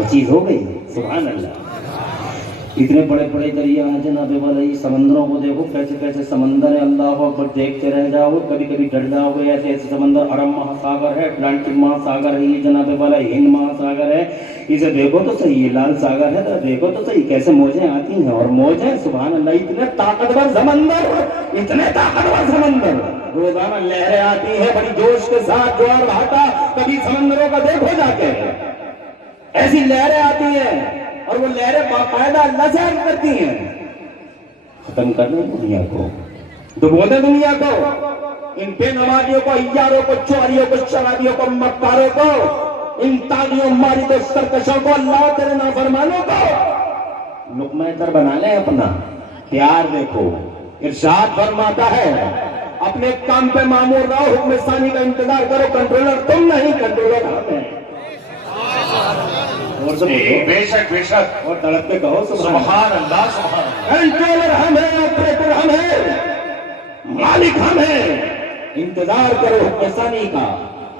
تو چیز ہو گئی. سبحان اللہ. اتنے بڑے بڑے دریا ہیں جناب والا, یہ سمندروں کو دیکھو کیسے کیسے سمندر ہے. اللہ اکبر, دیکھتے رہ جاؤ, کبھی کبھی ڈر جاؤ گے. ایسے ایسے سمندر, عرب مہا ساگر ہے, اٹلانٹک مہا ساگر ہے, یہ جناب والا ہند مہا ساگر ہے. اسے دیکھو تو صحیح, یہ لال ساگر ہے, تو دیکھو تو صحیح کیسے موجیں آتی ہیں اور موجیں. سبحان اللہ. اتنے طاقتور سمندر, اتنے طاقتور سمندر, روزانہ لہریں آتی ہیں بڑی جوش کے ساتھ, جوار بھاٹا. کبھی سمندروں کا دیکھو جا کے, ایسی لہریں آتی ہیں اور وہ لہریں باقاعدہ لذیذ کرتی ہیں. ختم کرنا دنیا کو, ڈبو دے دنیا کو, ان بے نمازیوں کو, ایاروں کو, چوریوں کو, شرابیوں کو, مکاروں کو, ان تاغیوں ماری کو, سرکشوں کو, اللہ تیرے نافرمانوں کو لقمہ تر بنا لیں اپنا. پیار دیکھو, ارشاد فرماتا ہے اپنے کام پہ معمور رہو, حکم ثانی کا انتظار کرو. کنٹرولر تم نہیں, کنٹرولر ہم ہیں. بے شک بے شک. اور تڑپ کے کہو سبحان اللہ. سبحان اللہ. کنٹرولر ہم ہیں, آپریٹر ہم ہیں, مالک ہم ہیں. انتظار کرو حکم ثانی کا.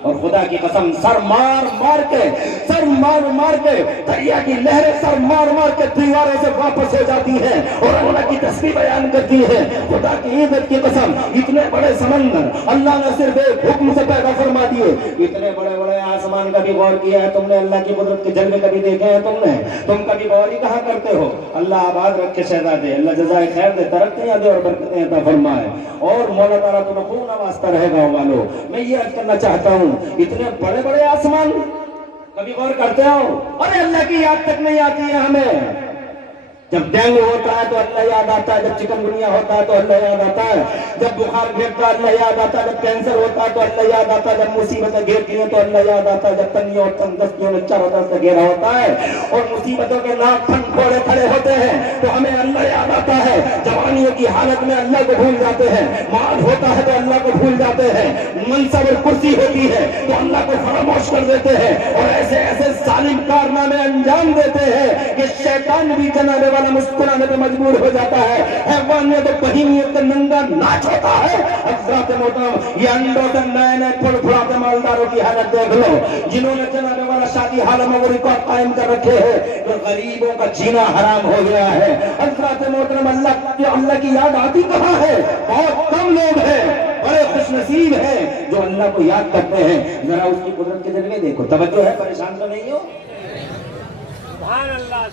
اور خدا کی قسم, سر مار مار کے دریا کی لہریں سر مار مار کے دیواروں سے واپس ہو جاتی ہیں اور اللہ کی تسبیح بیان کرتی ہیں. خدا کی عزت کی قسم, اتنے بڑے سمندر اللہ نے صرف ایک حکم سے پیدا فرما دیے. اتنے بڑے بڑے آسمان کا بھی غور کیا ہے تم نے, اللہ کی قدرت کے جلوے کبھی دیکھے ہیں تم کبھی غور ہی کہاں کرتے ہو. اللہ آباد رکھے شہزادے, اللہ جزائے خیر دے, ترقیاں دے اور برکتیں عطا فرمائے. اور مولا تعالیٰ تمہیں خوب نوازتا رہے گا. والو میں یہ عرض کرنا چاہتا ہوں, اتنے بڑے بڑے آسمان کبھی غور کرتے ہو, ارے اللہ کی یاد تک نہیں آتی ہے ہمیں. جب ڈینگو ہوتا ہے تو اللہ یاد آتا ہے, جب چکن گنیا ہوتا ہے تو اللہ یاد آتا ہے, جب بخار گھیرتا ہے اللہ یاد آتا ہے, جب کینسر ہوتا ہے تو اللہ یاد آتا ہے, جب مصیبتیں گھیرتی ہیں تو اللہ یاد آتا ہے, جب تنگیوں اور تنگدستیوں میں چاروں سے گھیرا ہوتا ہے اور مصیبتوں کے ناک پھن کھوڑے کھڑے ہوتے ہیں تو ہمیں اللہ یاد آتا ہے. جوانیوں کی حالت میں اللہ کو بھول جاتے ہیں, مال ہوتا ہے تو اللہ کو بھول جاتے ہیں, منصب اور کرسی ہوتی ہے تو اللہ کو فراموش کر دیتے ہیں اور ایسے ایسے ظالم کارنامے انجام دیتے ہیں کہ شیطان بھی جناب والا مسکرانے پہ مجبور ہو جاتا ہے. حیوانیت و بہیمیت کا ننگا ناچ ہوتا ہے. حضرات محترم, یہ انڈوں سے نئے نئے پھڑ پھڑاتے مالداروں کی حالت دیکھ لو, جنہوں نے جناب والا شادی حال میں وہ ریکارڈ قائم کر رکھے ہیں کہ غریبوں کا جینا حرام ہو گیا ہے. حضرات محترم, اللہ کی یاد آتی کہاں ہے؟ بہت کم لوگ ہیں, بڑے خوش نصیب ہیں جو اللہ کو یاد کرتے ہیں. ذرا اس کی قدرت کے ذریعے دیکھو. توجہ ہے, پریشان تو نہیں ہو,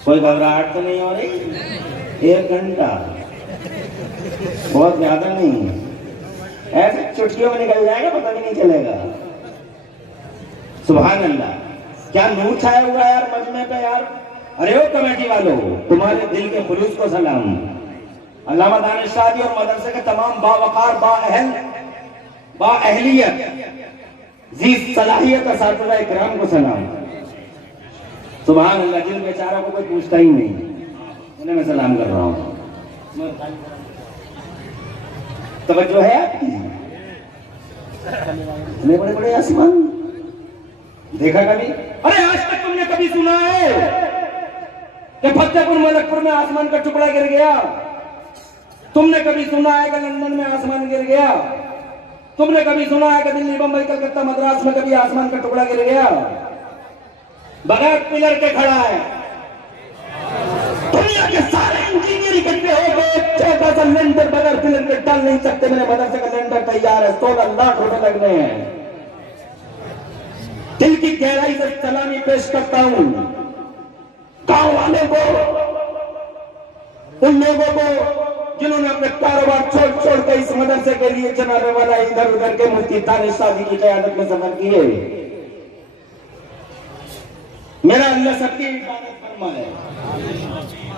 کوئی گھبراہٹ تو نہیں ہو رہی؟ 1 گھنٹہ بہت زیادہ نہیں, ایسے چٹکیوں میں نکل جائے گا, پتہ بھی نہیں چلے گا. سبحان اللہ. کیا نور چھایا ہوا ہے یار مجمع پہ یار. ارے او کمیٹی والوں, تمہارے دل کے خلوص کو سلام. علامہ دانش شاہی اور مدرسے کے تمام باوقار, با اہلیت, ذی صلاحیت اساتذہ اکرام کو سلام. سبحان اللہ. جن بیچاروں کو کوئی پوچھتا ہی نہیں, انہیں میں سلام کر رہا ہوں. توجہ ہے آپ کی؟ اتنے بڑے بڑے آسمان دیکھا کبھی؟ ارے آج تک تم نے کبھی سنا ہے کہ فتح پور ملک پور میں آسمان کا ٹکڑا گر گیا؟ تم نے کبھی سنا ہے کہ لندن میں آسمان گر گیا؟ تم نے کبھی سنا ہے کہ دلی, بمبئی, کلکتہ, مدراس میں کبھی آسمان کا ٹکڑا گر گیا؟ بغیر پلر کے کھڑا ہے. دنیا کے سارے انجینئر اکٹھے ہو گئے, ایک چھوٹا سا لینڈر بغیر پلر کے ڈال نہیں سکتے. میرے مدرسے کا لینڈر تیار ہے, 16 لاکھ روپے لگنے ہیں. دل کی گہرائی سے سلامی پیش کرتا ہوں گاؤں والوں کو, ان لوگوں کو جنہوں نے اپنے کاروبار چھوڑ کے اس مدرسے کے لیے جناب والا ادھر ادھر کے مفتی دانش شاہی کی قیادت میں سفر کیے. میرا اللہ سب کی حفاظت فرمائے.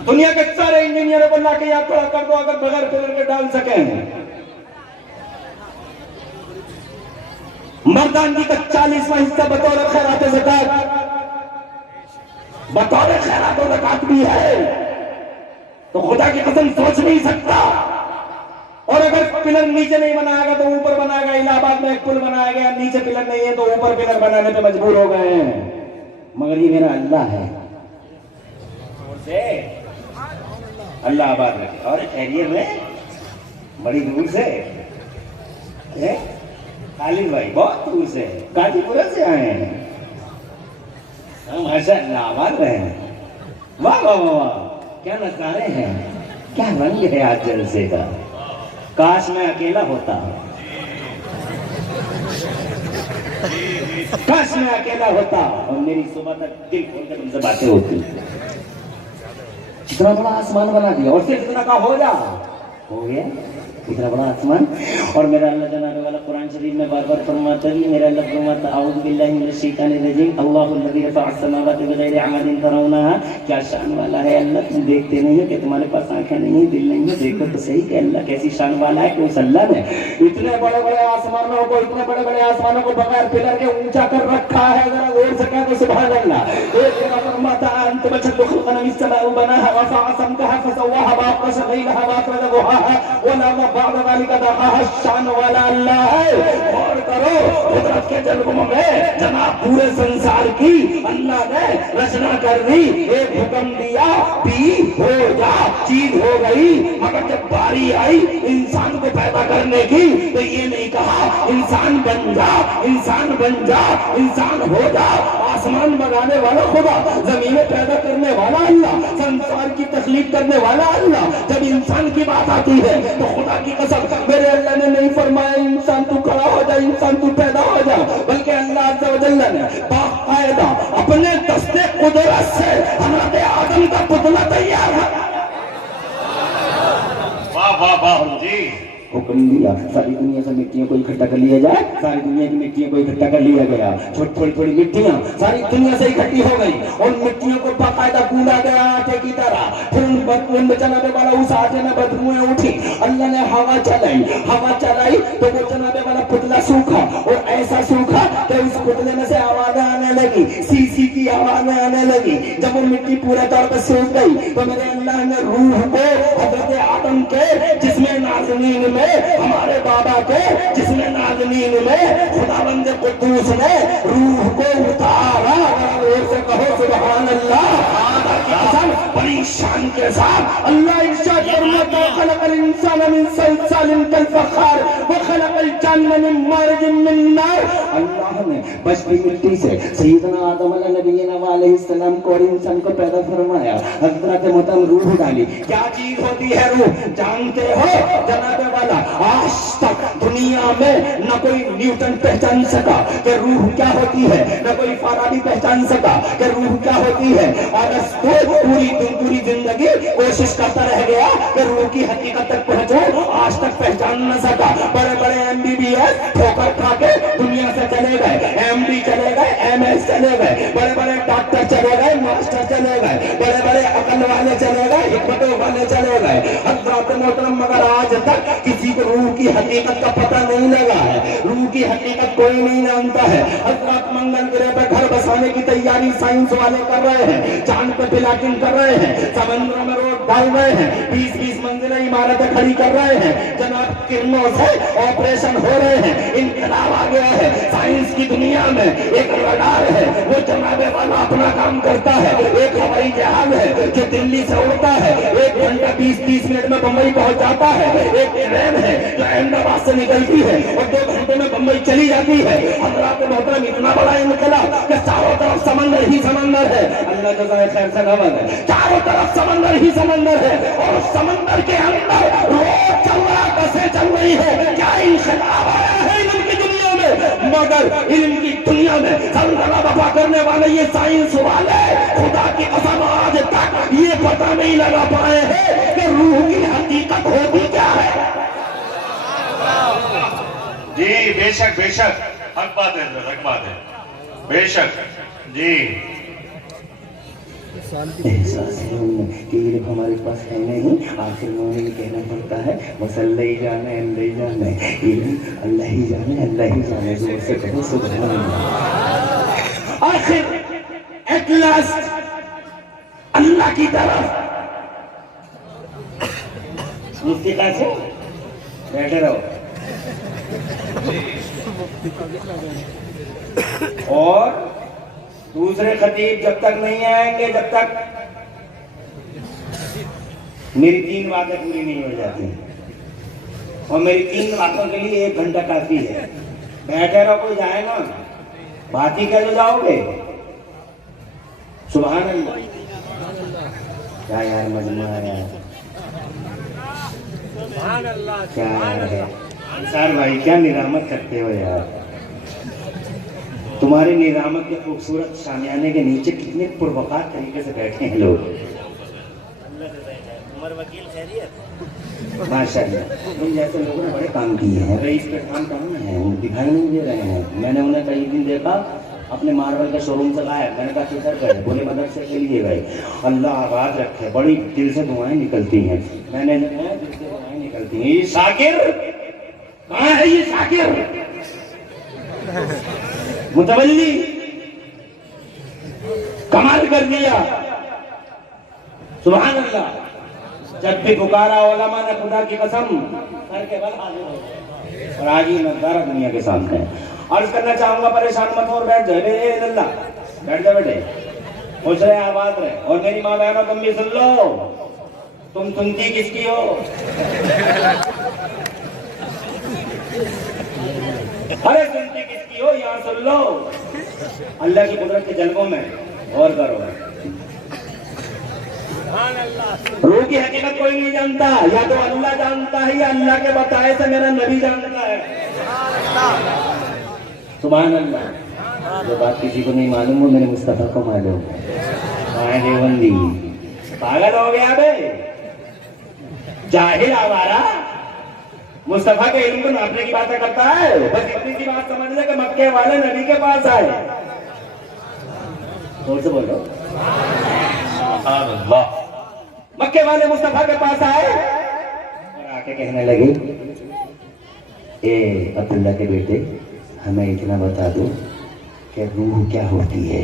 دنیا کے سارے انجینئروں کو لا کے یہاں کھڑا کر دو اگر بغیر پلر کے ڈال سکیں. مردانگی کا 40واں حصہ بطور خیرات زکات, بطور خیرات و زکات بھی ہے تو خدا کی قسم سوچ نہیں سکتا. اور اگر پلر نیچے نہیں بنائے گا تو اوپر بنائے گا. الہ آباد میں ایک پل بنایا گیا, نیچے پلر نہیں ہے تو اوپر پلر بنانے پہ مجبور ہو گئے ہیں. مگر یہ میرا اللہ ہے, اللہ آباد رکھے. اور ایریے میں بڑی دور سے خالد بھائی بہت دور سے, کاجی پورہ سے آئے ہیں. ماشاء اللہ آواز رہے ہیں. واہ واہ واہ واہ، کیا نظارے ہیں، کیا رنگ ہے آج جلسے کا. کاش میں اکیلا ہوتا، کاش میں اکیلا ہوتا اور میری صبح تک دل کھول کر ان سے باتیں ہوتی. اتنا بڑا آسمان بنا دیا اور صرف اتنا کا ہو جا ہو گیا اتنا بڑا آسمان. اور میرا اللہ جناب والا قرآن شریف میں بار بار فرماتا ہے، میرا اللہ فرماتا اعوذ باللہ من الشیطان الرجیم اللہ الذی رفع السماوات بغیر عمد ترونها. کیا شان والا ہے اللہ، تم دیکھتے نہیں ہو کہ تمہارے پاس آنکھیں نہیں ہیں، دل نہیں ہے، دیکھو تو صحیح کہ اللہ کیسی شان والا ہے کہ اس اللہ نے اتنے بڑے بڑے آسمانوں کو، اتنے بڑے بڑے آسمانوں کو بغیر پلر کے اونچا کر رکھا ہے. ذرا غور سے کہہ دو سبحان اللہ. ایک جگہ فرماتا ہے انت بشد خلقا من السماء بناها ورفع سمكها فسواها واغطش ليلها واخرج ضحاها ونام بعد ذلك دحاها. شان والا اللہ ہے. غور کرو قدرت کے جلووں میں جناب پورے سنسار کی اللہ نے رچنا کر دی. ایک حکم دیا پی ہو جا، چیز ہو گئی. مگر جب باری آئی انسان کو پیدا کرنے کی تو یہ نہیں کہا انسان بن جا، انسان بن جا، انسان ہو جا. آسمان بنانے والا خدا، زمینیں پیدا کرنے والا اللہ، سنسار کی تخلیق کرنے والا اللہ، جب انسان کی بات آتی ہے تو خدا کی قسم میرے اللہ نے نہیں فرمایا انسان تو کھڑا ہو جا، انسان تو پیدا ہو جا، بلکہ اللہ عز و جل نے باقاعدہ اپنے دست قدرت سے حضرت آدم کا پتلا تیار ہے. واہ واہ واہ جی. حکم دیا ساری دنیا سے مٹیوں کو اکٹھا کر لیا جائے. ساری دنیا کی مٹیوں کو اکٹھا کر لیا گیا. تھوڑی تھوڑی مٹیاں ساری دنیا سے اکٹھی ہو گئی. ان مٹیوں کو باقاعدہ گوندا گیا آٹے کی طرح. پھر ان میں جناب والا اس آٹے میں بدبوئیں اٹھی. اللہ نے ہوا چلائی، ہوا چلائی تو وہ جناب والا پتلا سوکھا، اور ایسا سوکھا کہ اس پتلے میں سے آوازیں آنے لگی، سی سی کی آوازیں آنے لگی. جب وہ مٹی پورے طور پر سوکھ گئی تو میرے اللہ نے روح کو حضرت آدم کے جسم نازنین میں، ہمارے بابا کے جسم نازنین میں خداوند قدوس نے روح کو اتارا. اور سے کہو سبحان اللہ. بڑی شان کے ساتھ اللہ ارشاد فرماتا ہے خلق الانسان من صلصال کالفخار وخلق الجن من مارج من نار. اللہ نے بشری مٹی سے سیدنا آدم علیہ نبینا علیہ السلام کو اور انسان کو پیدا فرمایا. حضرت محترم روح ڈالی. کیا چیز ہوتی ہے روح جانتے ہو جناب والا؟ آج تک دنیا میں نہ کوئی نیوٹن پہچان سکا کہ روح کیا ہوتی ہے، نہ کوئی فارابی پہچان سکا کہ روح کیا ہوتی ہے. اور اس کو پوری زندگی کوشش کرتا رہ گیا کہ روح کی حقیقت تک پہنچو، آج تک پہچان نہ سکا. بڑے بڑے ایم بی بی ایس ٹھوکر کھا کے دنیا سے چلے گئے، ایم ڈی چلے گئے، ایم ایس چلے گئے، بڑے بڑے ڈاکٹر چلے گئے، ماسٹر چلے گئے، بڑے بڑے عقل والے چلے گئے، حکمتوں والے چلے گئے. حضرات محترم مگر آج تک کسی کو روح کی حقیقت کا پتہ نہیں لگا ہے. روح کی حقیقت کوئی نہیں جانتا ہے. حضرات منگل گرہ پہ گھر بسانے کی تیاری سائنس والے کر رہے ہیں، چاند پہ پلاٹنگ کر رہے ہیں، سمندروں میں روڈ ڈال رہے ہیں، 20-20 منزلیں عمارتیں کھڑی کر رہے ہیں. جناب کرنوں سے آپریشن ہو رہے ہیں. انقلاب آ گیا ہے سائنس کی دنیا میں. ایک رڈار ہے وہ جناب والا اپنا کام کرتا ہے. ایک ہوائی جہاز ہے جو دلی سے اڑتا ہے، 1 گھنٹہ 20-30 منٹ میں بمبئی پہنچ جاتا ہے. ایک ٹرین ہے جو احمد آباد سے نکلتی ہے اور 2 گھنٹے میں بمبئی چلی جاتی ہے. حضرات محترم اتنا بڑا انقلاب کہ چاروں طرف سمندر ہی سمندر ہے. اللہ جزائے خیر سے خبر ہے، چاروں طرف سمندر ہی سمندر ہے اور سمندر کے اندر روڈ چل رہا، بسیں چل رہی ہے. کیا انقلاب آیا ہے علم کی دنیا میں. مگر علم کی دنیا میں سلطنت وفا کرنے والے یہ سائنس والے خدا کی قسم آج تک یہ پتہ نہیں لگا پائے ہیں کہ روح کی حقیقت ہوتی کیا ہے. جی بے شک حق بات ہے، حق بات ہے، بے شک جی. احساس ہے کہ علم ہمارے پاس ہے نہیں، آخر مومن کہنا پڑتا ہے بس اللہ ہی جانے، اللہ ہی جانے. علم اللہ ہی جانے، اللہ ہی جانے. زور سے کہو سبحان اللہ. آخر ایٹ لاسٹ اللہ کی طرف مفتی قاسم بیٹھے رہو. اور دوسرے خطیب جب تک نہیں آئیں گے جب تک میری 3 باتیں پوری نہیں ہو جاتی. اور میری 3 باتوں کے لیے 1 گھنٹہ کافی ہے. بیٹھے رہو، کوئی جائے نا، بات ہی کیا جو جاؤ گے. سبحان اللہ. کیا یار مجموعہ ہے یار, کیا یار ہے انصار بھائی, کیا نرامت کرتے ہو یار. تمہاری نرامت کے خوبصورت شامیانے کے نیچے کتنے پروقار طریقے سے بیٹھے ہیں لوگ. ماشاء اللہ. ان جیسے لوگوں نے بڑے کام کیے ہیں. رئیس کے کام کہاں ہیں, وہ دکھائی نہیں دے رہے ہیں. میں نے انہیں کئی دن دیکھا اپنے ماربل کے شو روم سے لایا. میں نے کہا کدھر گئے, بولے مدرسے کے لیے گئے. اللہ آباد رکھے, بڑی دل سے دعائیں نکلتی ہیں. میں نے دل سے دعائیں نکلتی ہیں. یہ شاکر کہاں ہے, یہ شاکر متولی کمال کر دیا. سبحان اللہ. جب بھی پکارا علماء نے خدا کی قسم کر کے بل حاضر ہو گئے. اور آج یہ نظارہ دنیا کے سامنے ہے. عرض کرنا چاہوں گا, پریشان مت ہو اور بیٹھ جائے. اللہ بیٹھ جائے, بیٹھے خوش رہے, آباد رہے. اور میری ماں بہنوں تم بھی سن لو, تم سنتی کس کی ہو؟ ارے سنتی کس کی ہو, یہاں سن لو. اللہ کی قدرت کے جلووں میں غور کرو. روح کی حقیقت کوئی نہیں جانتا, یا تو اللہ جانتا ہے یا اللہ کے بتائے سے میرا نبی جانتا ہے. سبحان اللہ. جو بات کسی کو نہیں معلوم وہ میرے مصطفیٰ کو معلوم. دیوبندی پاگل ہو گیا بے, جاہل آوارہ. مصطفیٰ کے علم کو ناپنے کی باتیں کرتا ہے. بس اتنی سی بات سمجھ لے کہ مکے والے نبی کے پاس آئے. زور سے بولو سبحان اللہ. مکے والے مصطفیٰ کے پاس آئے اور آ کے کہنے لگے, اے عبداللہ کے بیٹے, ہمیں اتنا بتا دو کہ روح کیا ہوتی ہے,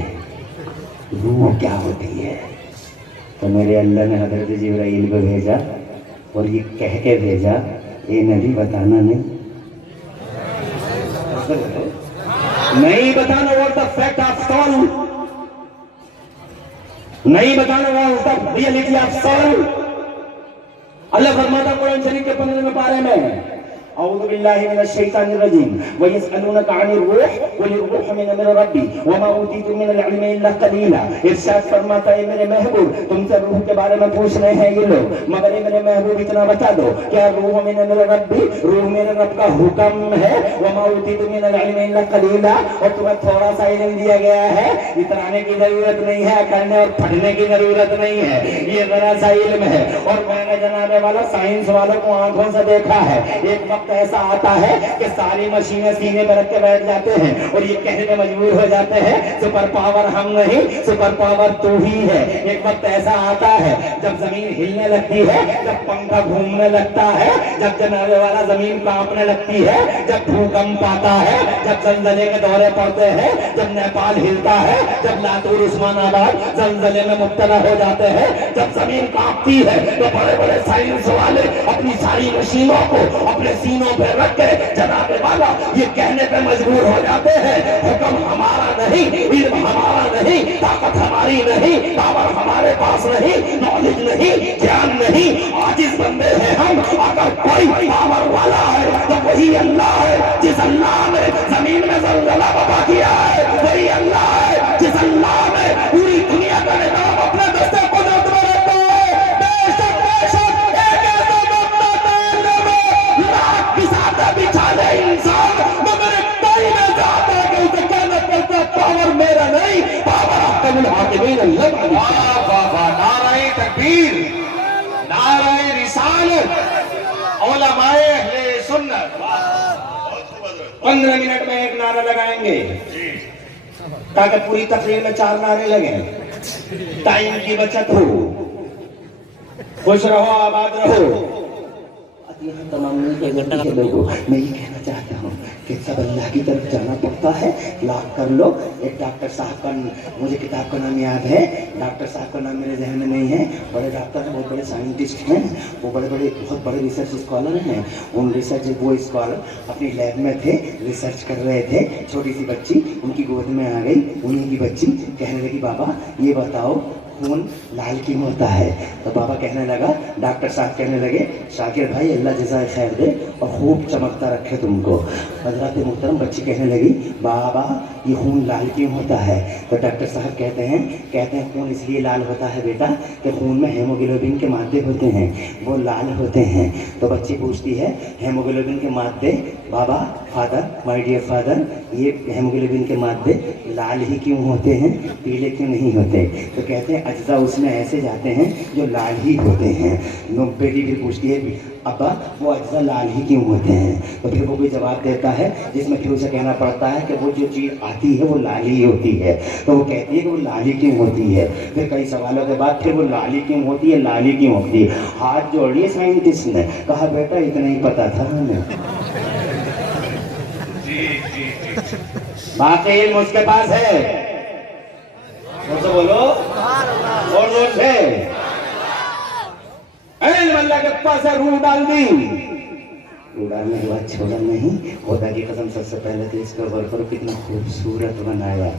روح کیا ہوتی ہے. تو میرے اللہ نے حضرت جبرائیل کو بھیجا اور یہ کہہ کے بھیجا, اے نبی بتانا نہیں بتانا, what the fact of soul, نہیں بتانا what the reality of soul. اللہ فرماتا قرآن شریف کے 15ویں پارے میں, اعوذ باللہ من الشیطان الرجیم ویسألونک عن الروح قل الروح من امر ربی وما اوتیتم من العلم الا قلیلا. ارشاد فرماتا ہے میرے محبوب, تم سے روح کے بارے میں پوچھ رہے ہیں یہ لوگ, مگر میرے محبوب اتنا بتا دو, کیا روح من امر ربی, روح میرے رب کا حکم ہے, وما اوتیتم من العلم الا قلیلا, اور تمہیں تھوڑا سا علم دیا گیا ہے. اترانے کی ضرورت نہیں ہے, کرنے اور پڑھنے کی ضرورت نہیں ہے, یہ ذرا سا علم ہے. اور میں نے جناب والا سائنس والوں کو آنکھوں سے دیکھا ہے. ایک وقت ایسا آتا ہے کہ ساری مشینیں سینے پر رکھ کے بیٹھ جاتے ہیں اور یہ کہنے میں مجبور ہو جاتے ہیں سپر پاور ہم نہیں, سپر پاور تو ہی ہے. ایک وقت ایسا آتا ہے جب زمین ہلنے لگتی ہے, جب پنکھا گھومنے لگتا ہے, جب جناب والا زمین کانپنے لگتی ہے, جب بھوکمپ آتا ہے, جب زلزلے کے دورے پڑتے ہیں, جب نیپال ہلتا ہے, جب لاتور عثمان آباد زلزلے میں مبتلا ہو جاتے ہیں, جب زمین کانپتی ہے تو بڑے بڑے سائنس والے اپنی ساری مشینوں کو اپنے سینوں پہ رکھ کے جناب والا یہ کہنے پہ مجبور ہو جاتے ہیں, حکم ہمارا نہیں, علم ہمارا نہیں, طاقت ہماری نہیں, پاور ہمارے پاس نہیں, نالج نہیں, جان نہیں, عاجز بندے ہیں ہم. اگر کوئی پاور والا ہے تو وہی اللہ ہے. جس اللہ نے زمین میں زلزلہ برپا کیا ہے وہی اللہ ہے. جس اللہ نے پوری دنیا کا نظام اپنے دستے قدرت میں رکھا ہے. بے شک ایک ایسا بچھا دے انسان, مگر کوئی میں جاتا ہے کہ اسے کہنا پڑتا پاور میرا نہیں, پاور احکم الحاکمین اللہ. نعرہ تکبیر, نعرہ رسالت, علماء اہل سنت. 15 منٹ میں ایک نعرہ لگائیں گے تاکہ پوری تقریر میں 4 نعرے لگیں, ٹائم کی بچت ہو. خوش رہو, آباد رہو. یہاں تمام لوگوں میں یہ کہنا چاہتا ہوں کہ سب اللہ کی طرف جانا پڑتا ہے. لاک کر لو. ایک ڈاکٹر صاحب کا, مجھے کتاب کا نام یاد ہے, ڈاکٹر صاحب کا نام میرے ذہن میں نہیں ہے, بڑے ڈاکٹر ہیں, بہت بڑے سائنٹسٹ ہیں, وہ بہت بڑے ریسرچ اسکالر ہیں. وہ اسکالر اپنی لیب میں تھے, ریسرچ کر رہے تھے. چھوٹی سی بچی ان کی گود میں آ گئی, انہیں کی بچی کہنے لگی بابا یہ بتاؤ خون لال کیوں ہوتا ہے. تو بابا کہنے لگا, ڈاکٹر صاحب کہنے لگے شاکر بھائی اللہ جزائے خیر دے اور خوب چمکتا رکھے تم کو. حضرات محترم بچی کہنے لگی بابا یہ خون لال کیوں ہوتا ہے؟ تو ڈاکٹر صاحب کہتے ہیں خون اس لیے لال ہوتا ہے بیٹا کہ خون میں ہیموگلوبن کے مادے ہوتے ہیں، وہ لال ہوتے ہیں۔ تو بچی پوچھتی ہے ہیموگلوبن کے مادے بابا فادر مائی ڈیئر فادر یہ ہیموگلوبن کے مادے لال ہی کیوں ہوتے ہیں، پیلے کیوں نہیں ہوتے؟ تو کہتے ہیں اجزاء اس میں ایسے جاتے ہیں جو لال ہی ہوتے ہیں۔ بیٹی بھی پوچھتی ہے ابا وہ اجزاء لال ہی کیوں ہوتے ہیں؟ تو پھر وہ بھی جواب دیتا ہے جس میں پھر اسے کہنا پڑتا ہے کہ وہ جو چیز آتی ہے وہ لال ہی ہوتی ہے۔ تو وہ کہتی ہے کہ وہ لال ہی کیوں ہوتی ہے؟ پھر کئی سوالوں کے بعد پھر وہ لال ہی کیوں ہوتی ہے، لال ہی کیوں ہوتی ہے؟ ہاتھ جوڑ لیے سائنٹسٹ نے، کہا بیٹا اتنا ہی پتا تھا ہمیں، باقی علم اس کے پاس ہے۔ اور تو بولو اور زور سے علم اللہ کے پاس ہے، روح ڈال دی، روح ڈالنے کے بعد چھوڑا نہیں۔ خدا کی قسم سب سے پہلے تو اس کو غور کرو کتنا خوبصورت بنایا،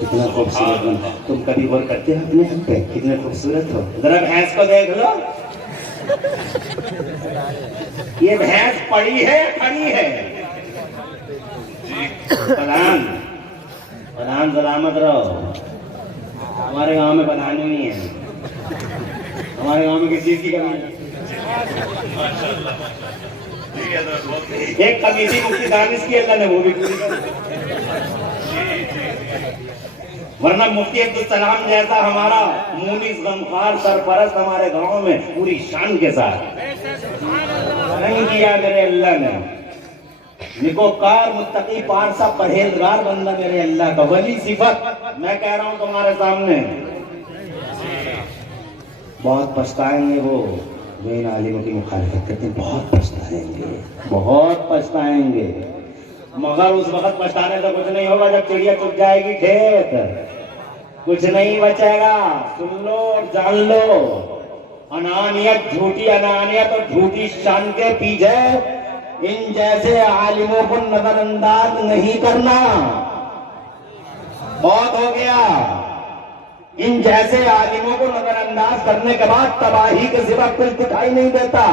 کتنا خوبصورت بنا۔ تم کبھی غور کرتے ہو اپنے حق پہ کتنے خوبصورت ہو؟ ذرا بھینس کو دیکھ لو، یہ بھینس پڑی ہے کھڑی ہے؟ پلان سلامت رہو، ہمارے گاؤں میں بنانے نہیں ہے، ہمارے گاؤں میں کس چیز کی کمی ہے؟ ایک کمیٹی مفتی دانش کی اللہ نے وہ بھی پوری کر دی، ورنہ مفتی عبدالسلام جیسا ہمارا مونس غمخوار سرپرست ہمارے گاؤں میں پوری شان کے ساتھ نہیں کیا میرے اللہ نے۔ نکوکار متقی پارسا پرہیزگار بندہ میرے اللہ کا، ولی صفت میں کہہ رہا ہوں تمہارے سامنے۔ بہت پچھتائیں گے وہ جو ان عالموں کی مخالفت کرتے ہیں، بہت پچھتائیں گے، بہت پچھتائیں گے، مگر اس وقت پچھتانے سے کچھ نہیں ہوگا جب چڑیا چگ جائے گی کھیت، کچھ نہیں بچے گا۔ سن لو اور جان لو، انانیت، جھوٹی انانیت اور جھوٹی شان کے پیچھے ان جیسے عالموں کو نظر انداز نہیں کرنا، بہت ہو گیا۔ ان جیسے عالموں کو نظر انداز کرنے کے بعد تباہی کے سوا کچھ دکھائی نہیں دیتا۔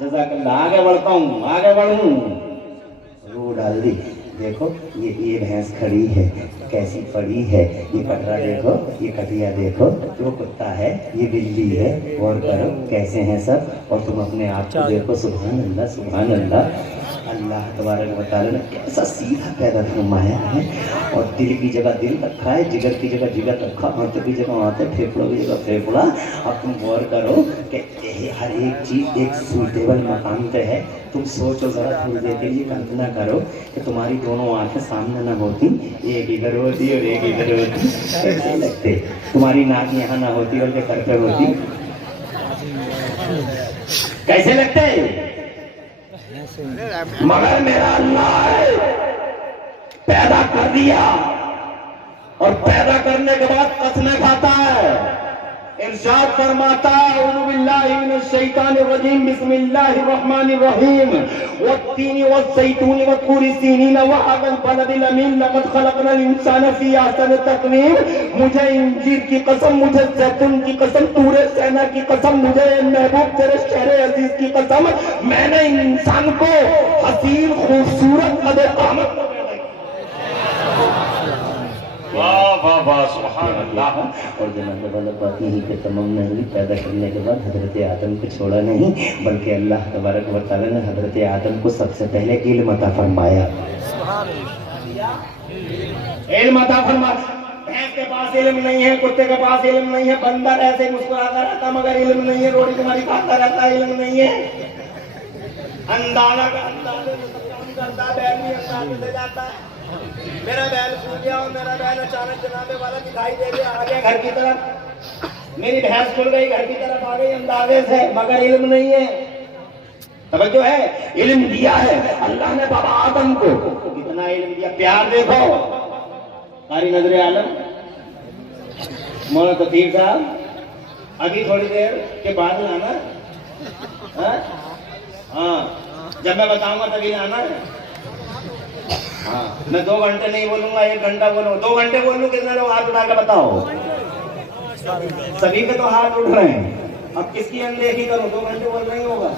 جزاک اللہ۔ آگے بڑھتا ہوں، آگے بڑھوں، روح ڈال دی۔ دیکھو یہ بھینس کھڑی ہے کیسی پڑی ہے، یہ پٹرا دیکھو، یہ کٹیا دیکھو، وہ کتا ہے، یہ بلی ہے، غور کرو کیسے ہیں سب، اور تم اپنے آپ کو دیکھو، سبحان اللہ سبحان اللہ۔ اللہ تبارک و تعالیٰ نے کیسا سیدھا پیدا فرمایا ہے، اور دل کی جگہ دل رکھا ہے، جگر کی جگہ جگر رکھا، آنتوں کی جگہ آنتیں، پھیپڑوں کی جگہ پھیپڑا۔ اب تم غور کرو کہ ہر ایک چیز ایک سوٹیبل مقام پہ ہے۔ تم سوچو ذرا تھوڑی دیر کے لیے، کلپنا کرو کہ تمہاری دونوں آنکھیں سامنے نہ ہوتی، ایک ادھر ہوتی اور ایک ادھر ہوتی، کیسے لگتے؟ تمہاری ناک یہاں نہ ہوتی اور گھر پہ ہوتی، کیسے لگتے؟ مگر میرا اللہ پیدا کر دیا، اور پیدا کرنے کے بعد قسمیں کھاتا ہے، ارشاد فرماتا ہے اعوذ باللہ من الشیطان الرجیم بسم اللہ الرحمن الرحیم والتین والزیتون وطور سینین وهذا البلد الامین لقد خلقنا الانسان فی احسن تقویم۔ مجھے انجیر کی قسم، مجھے زیتون کی قسم، طور سینا کی قسم، مجھے محبوب تیرے شہر عزیز کی قسم، میں نے انسان کو حسین خوبصورت قد قامت واہ واہ واہ سبحان اللہ۔ اور جناب والا بات یہی کہ تمام نسل پیدا کرنے کے بعد حضرت آدم کو چھوڑا نہیں، بلکہ اللہ تبارک و تعالیٰ نے حضرت آدم کو سب سے پہلے علم عطا فرمایا، علم عطا فرمایا۔ بھینس کے پاس علم نہیں ہے، کتے کے پاس علم نہیں ہے، بندر ایسے مسکراتا رہتا مگر علم نہیں ہے، روٹی تمہاری کھاتا رہتا ہے، علم نہیں ہے، اندازہ کا اندازے کام کرتا ہے، بیل بھی اندازے سے جاتا ہے۔ میرا بیل کھل گیا اور میرا بیل اچانک جنابے والا دکھائی دے دیا، آ گیا گھر کی طرف، میری بھینس کھل گئی، گھر کی طرف آ گئی اندازے سے، مگر علم نہیں ہے۔ توجہ ہے، علم دیا ہے اللہ نے بابا آدم کو، کتنا علم دیا، پیار دیکھو۔ قاری نظر عالم مولانا تطہیر صاحب ابھی تھوڑی دیر کے بعد لانا، ہاں جب میں بتاؤں گا تبھی لانا ہے۔ ہاں میں 2 گھنٹے نہیں بولوں گا، 1 گھنٹہ بولوں گا، 2 گھنٹے بولوں، کتنے لوگ ہاتھ اٹھا کے بتاؤ؟ سبھی کے تو ہاتھ اٹھ رہے ہیں، اب کس کی اندیکھی کروں؟ 2 گھنٹے بولنا ہی ہوگا۔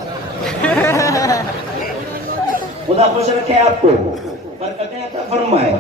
خدا خوش رکھے آپ کو، برکتیں عطا فرمائے۔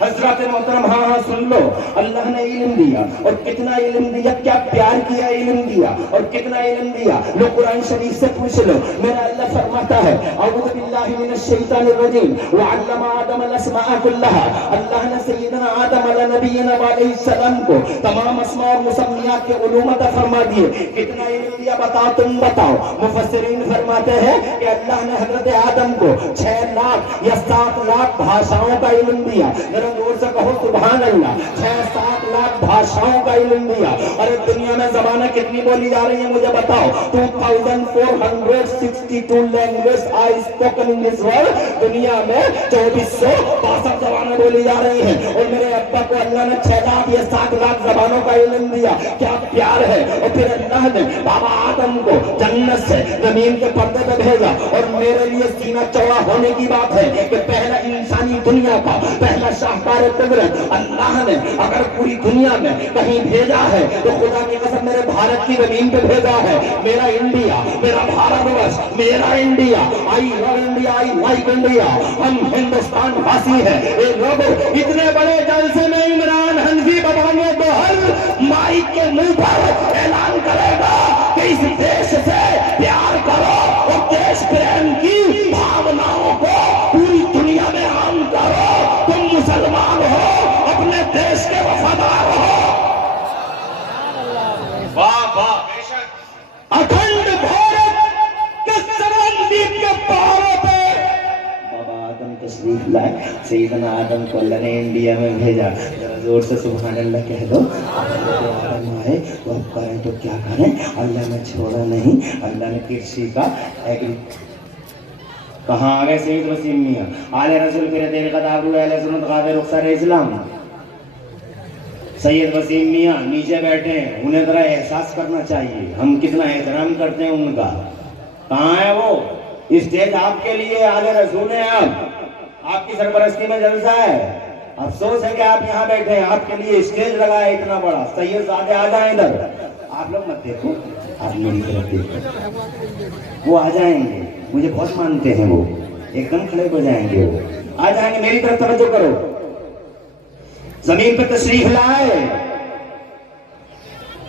حضرات محترم ہاں سن لو، اللہ نے علم دیا، اور کتنا علم دیا، کیا پیار کیا علم دیا، اور کتنا علم دیا۔ لو قرآن شریف سے پوچھ لو، میرا اللہ فرماتا ہے اعوذ باللہ من الشیطان الرجیم وعلم آدم الاسماء کلها، اللہ نے سیدنا آدم علیہ نبینا علیہ السلام کو تمام اسماء اور مسمیات کے علوم عطا فرما دیے۔ کتنا علم دیا بتاؤ، تم بتاؤ۔ مفسرین فرماتے ہیں کہ اللہ نے حضرت آدم کو 6 لاکھ یا 7 لاکھ بھاشاؤں کا علم دیا۔ زور سے کہو سبحان اللہ، 6-7 لاکھ بھاشاؤں کا علم دیا۔ اور دنیا میں زبانیں کتنی بولی جا رہی ہیں مجھے بتاؤ؟ 2462 language I spoken in this world. دنیا میں 2462 زبانیں بولی جا رہی ہیں، اور میرے ابا کو اللہ نے 6 لاکھ یا 7 لاکھ زبانوں کا علم دیا۔ کیا پیار ہے! اور پھر اللہ نے بابا آدم کو جنت سے زمین کے پردے پہ بھیجا، اور میرے لیے سینہ چوڑا ہونے کی بات ہے کہ پہلا انسانی دنیا کا پہلا شاہکار قدرت اللہ نے اگر پوری دنیا میں کہیں بھیجا ہے تو خدا کی قسم میرے بھارت کی زمین پہ بھیجا ہے۔ میرا انڈیا، میرا بھارت ورش، میرا India, I love India, I like India. ہم ہندوستان واسی ہیں۔ اے لوگوں، اتنے بڑے جلسے میں عمران حنفی بابا تو ہر مائک کے منہ پر اعلان کرے گا کہ اس دیش سے پیار کرو اور دیش پریم کی بھاوناؤں کو پوری دنیا میں عام کرو۔ تم مسلمان ہو، اپنے دیش کے وفادار ہو۔ واہ واہ، بے شک اکھنڈ بھارت کے سمندر کے پہاڑوں پہ بابا آدم تشریف لائے۔ سیدنا آدم کو اللہ نے انڈیا میں بھیجا۔ ذرا زور سے سبحان اللہ کہہ دو۔ آدم آئے تو اب کریں تو کیا کریں، اللہ نے چھوڑا نہیں۔ اللہ نے کرشی کا کہاں آگئے سید وسیم میاں آل رسول پھر دیر قداب روح اہل سنت غاوے رخصر اسلام۔ سید وسیم میاں نیچے بیٹھے ہیں، انہیں ذرا احساس کرنا چاہیے ہم کتنا احترام کرتے ہیں ان کا۔ کہاں ہے وہ؟ اسٹیج آپ کے لیے آل رسول ہیں، آپ کی سرپرستی میں جلسہ ہے۔ افسوس ہے کہ آپ یہاں بیٹھے ہیں، آپ کے لیے اسٹیج لگا ہے اتنا بڑا۔ سید زادے آ جائیں ادھر، آپ لوگ مت دیکھو، آپ میری طرف دیکھو، وہ آ جائیں گے، مجھے بہت مانتے ہیں، وہ ایک دم کھڑے ہو جائیں گے، وہ آ جائیں گے، میری طرف توجہ کرو۔ زمین پہ تشریف لائے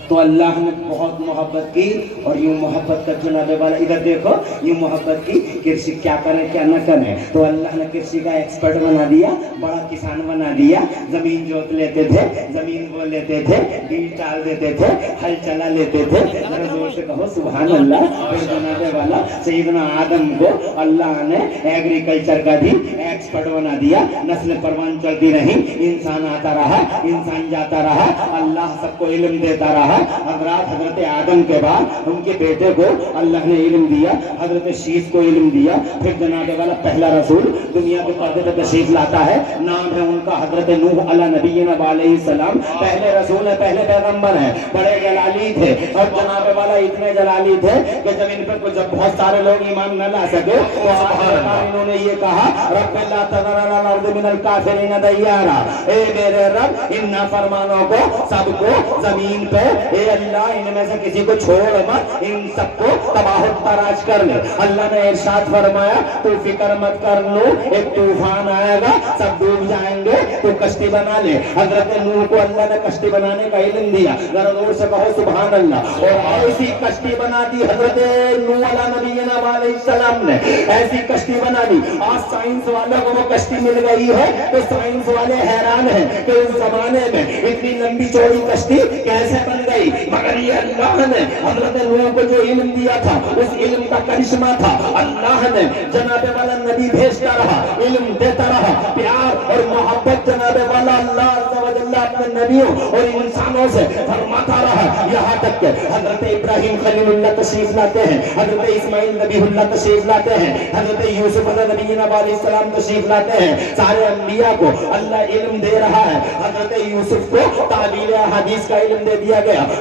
تو اللہ نے بہت محبت کی، اور یوں محبت کا جناب والا ادھر دیکھو، یوں محبت کی کرسی کیا کریں کیا نہ کریں، تو اللہ نے کرسی کا ایکسپرٹ بنا دیا، بڑا کسان بنا دیا۔ زمین جوت لیتے تھے، زمین بو لیتے تھے، بیج ڈال دیتے تھے، ہل چلا لیتے تھے۔ ذرا زور سے کہو سبحان اللہ۔ پھر جناب والا سیدنا آدم کو اللہ نے ایگریکلچر کا بھی ایکسپرٹ بنا دیا، نسل پروان چلتی رہی، انسان آتا رہا، انسان جاتا رہا، اللہ سب کو علم دیتا رہا۔ حضرات حضرت آدم کے بعد ان کے بیٹے کو اللہ نے علم دیا، حضرت شیش کو علم دیا۔ پھر جناب والا پہلا رسول دنیا کے پردے پہ تشریف لاتا ہے، نام ہے ان کا حضرت نوح علیہ نبینا علیہ السلام۔ پہلے رسول ہے، پہلے پیغمبر ہیں، بڑے جلالی تھے، اور جناب والا اتنے جلالی تھے کہ جب ان پر جب بہت سارے لوگ ایمان نہ لا سکے تو انہوں نے یہ کہا رب لا تذر علی الارض من الکافرین دیارا، اے میرے رب ان نافرمانوں کو سب کو زمین پہ، اے اللہ ان میں سے کسی کو چھوڑ مت، ان سب کو تباہ و تراش کر لے۔ اللہ نے ارشاد فرمایا تو فکر مت کر لو، ایک طوفان آئے گا، سب ڈوب جائیں گے، تو کشتی بنا لے۔ حضرت نوح کو اللہ نے کشتی بنانے کا علم دیا، ذرا زور سے کہو سبحان اللہ۔ اور ایسی کشتی بنا دی حضرت نوح علیہ نبینا علیہ السلام نے، ایسی کشتی بنا دی۔ آج سائنس والوں کو وہ کشتی مل گئی ہے تو سائنس والے حیران ہیں کہ اس زمانے میں اتنی لمبی چوڑی کشتی کیسے بن گئی، مگر یہ اللہ نے حضرت نوح کو جو علم دیا تھا اس علم کا کرشمہ تھا۔ اللہ نے جناب والا نبی بھیجتا رہا، علم دیتا رہا، پیار اور محبت جناب والا اللہ عز و جل اپنے نبیوں اور انسانوں سے فرماتا رہا، یہاں تک کہ حضرت ابراہیم خلیل اللہ تشریف لاتے ہیں، حضرت اسماعیل نبی اللہ تشریف لاتے ہیں، حضرت یوسف نبی علیہ السلام تشریف لاتے ہیں۔ سارے انبیاء کو اللہ علم دے رہا ہے۔ حضرت یوسف کو تعبیر احادیث کا علم دے دیا گیا،